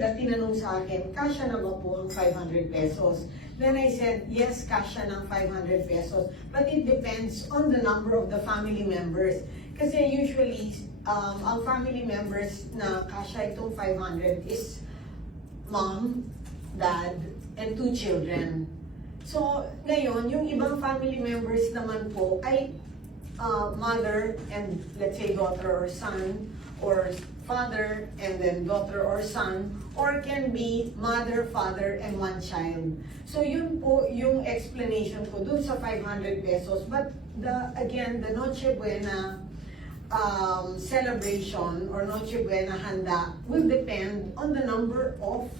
that tinanong sa akin, kasya na ba po ang 500 pesos? Then I said, yes, kasya ng 500 pesos. But it depends on the number of the family members. Kasi usually, ang family members na kasya itong 500 is mom, dad, and 2 children. So, ngayon, yung ibang family members naman po ay mother and let's say daughter or son, or father and then daughter or son, or can be mother, father, and 1 child. So yun po yung explanation ko dun sa 500 pesos. But again, the Noche Buena celebration or Noche Buena handa will depend on the number of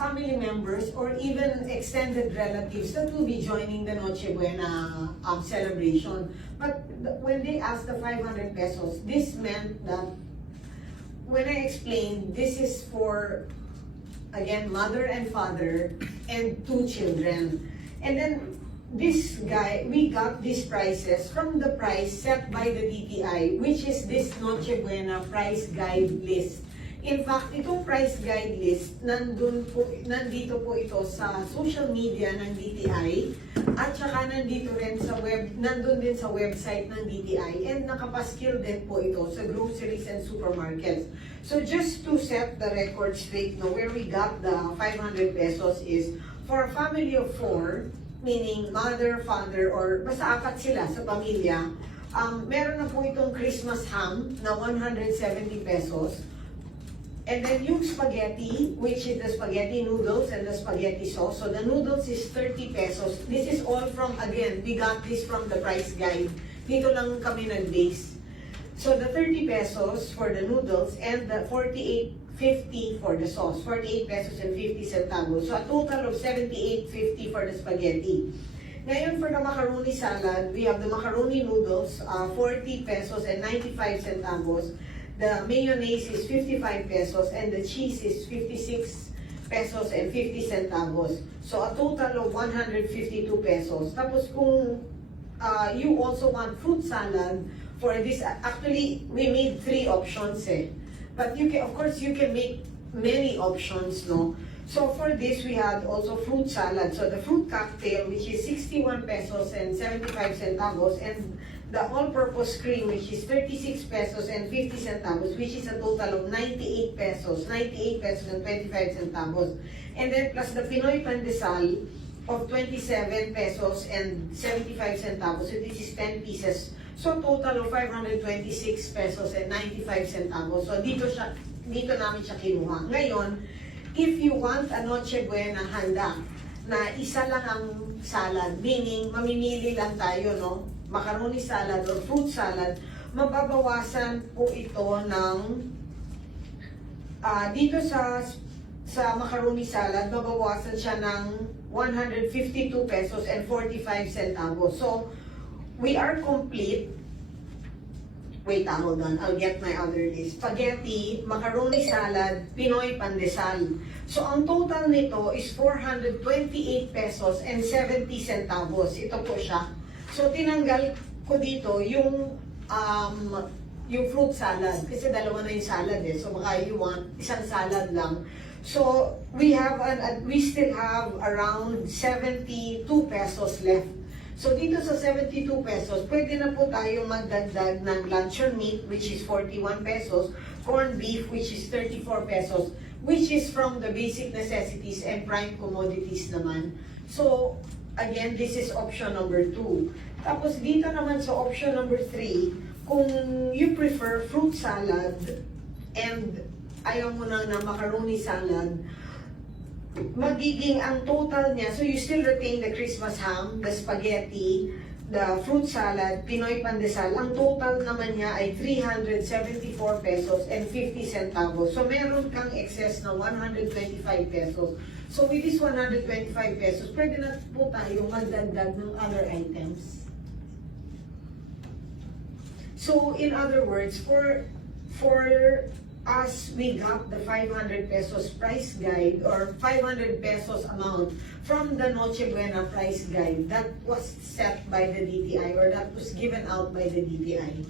family members or even extended relatives that will be joining the Noche Buena celebration. But when they asked the 500 pesos, this meant that when I explained, this is for, again, mother and father and 2 children. And then this guy, we got these prices from the price set by the DTI, which is this Noche Buena price guide list. In fact, itong price guide list, nandito po ito sa social media ng DTI at saka nandun din sa website ng DTI and nakapaskil din po ito sa groceries and supermarkets. So just to set the record straight, where we got the 500 pesos is for a family of 4, meaning mother, father, or basta 4 sila sa pamilya, meron na po itong Christmas ham na 170 pesos. And then yung spaghetti, which is the spaghetti noodles and the spaghetti sauce. So the noodles is 30 pesos. This is all from, again, we got this from the price guide. Dito lang kami nag-base. So the 30 pesos for the noodles and the 48.50 for the sauce. 48 pesos and 50 centavos. So a total of 78.50 for the spaghetti. Ngayon for the macaroni salad, we have the macaroni noodles, 40 pesos and 95 centavos. The mayonnaise is 55 pesos and the cheese is 56 pesos and 50 centavos. So a total of 152 pesos. Tapos kung you also want fruit salad for this, actually we made 3 options But you can, of course, you can make many options, no? So for this, we had also fruit salad. So the fruit cocktail, which is 61 pesos and 75 centavos, and the all-purpose cream, which is 36 pesos and 50 centavos, which is a total of 98 pesos and 25 centavos. And then plus the Pinoy Pandesal of 27 pesos and 75 centavos. So this is 10 pieces. So total of 526 pesos and 95 centavos. So dito namin siya kinuha. Ngayon, if you want a Noche Buena handa na isa lang ang salad, meaning mamimili lang tayo, no? Macaroni salad or fruit salad, mababawasan po ito ng dito sa macaroni salad, mababawasan siya ng 152 pesos and 45 centavos. So we are complete. Wait, hold on. I'll get my other list. Spaghetti, macaroni salad, Pinoy Pandesal. So ang total nito is 428 pesos and 70 centavos. Ito po siya. So tinanggal ko dito yung fruit salad kasi dalawa na yung salad So baka you want isang salad lang. So we still have around 72 pesos left. So dito sa 72 pesos, pwede na po tayo magdagdag ng luncheon meat, which is 41 pesos, corned beef, which is 34 pesos, which is from the basic necessities and prime commodities naman. So again, this is option number 2. Tapos dito naman sa option number 3, kung you prefer fruit salad and ayaw mo na macaroni salad, magiging ang total niya, so you still retain the Christmas ham, the spaghetti, the fruit salad, Pinoy Pandesal, ang total naman niya ay 374 pesos and 50 centavos. So meron kang excess na 125 pesos. So with this 125 pesos, pwede na po tayo magdagdag ng other items. So in other words, for us, we got the 500 pesos price guide or 500 pesos amount from the Noche Buena price guide that was set by the DTI or that was given out by the DTI.